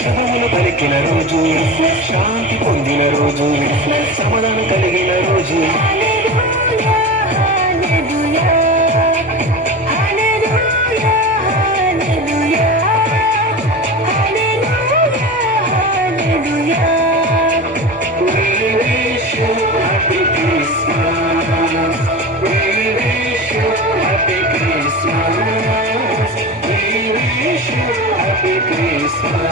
శుభములు పలికిన రోజు, శాంతి పొందిన రోజు, సమాధానం కలిగిన రోజు. Happy Christmas.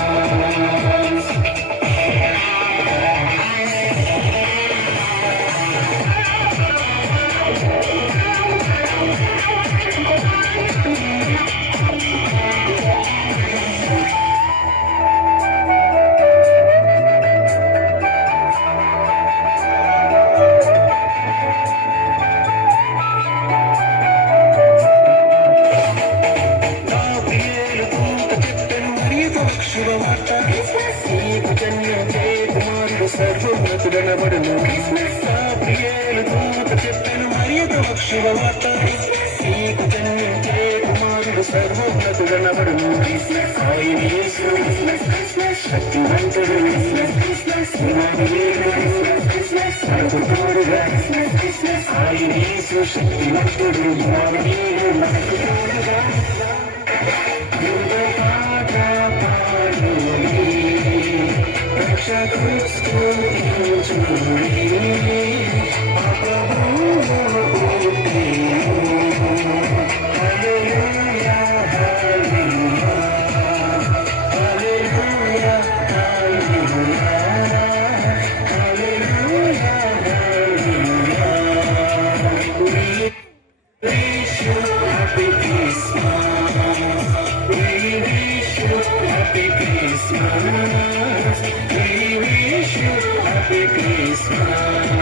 శుభవార్త నీకు జన్మించే కుమారుడు సర్వోన్నతుడనబడును. ప్రియేలు దూత చెప్పెను మరియకు శుభవార్త నీకు జన్మించే కుమారుడు సర్వోన్నతుడనబడును. ఆయన యేసు శక్తివంతుడు, మనకు తోడుగా. ఆయన యేసు శక్తివంతుడు, మనకు తోడుగా. We wish you Happy Christmas.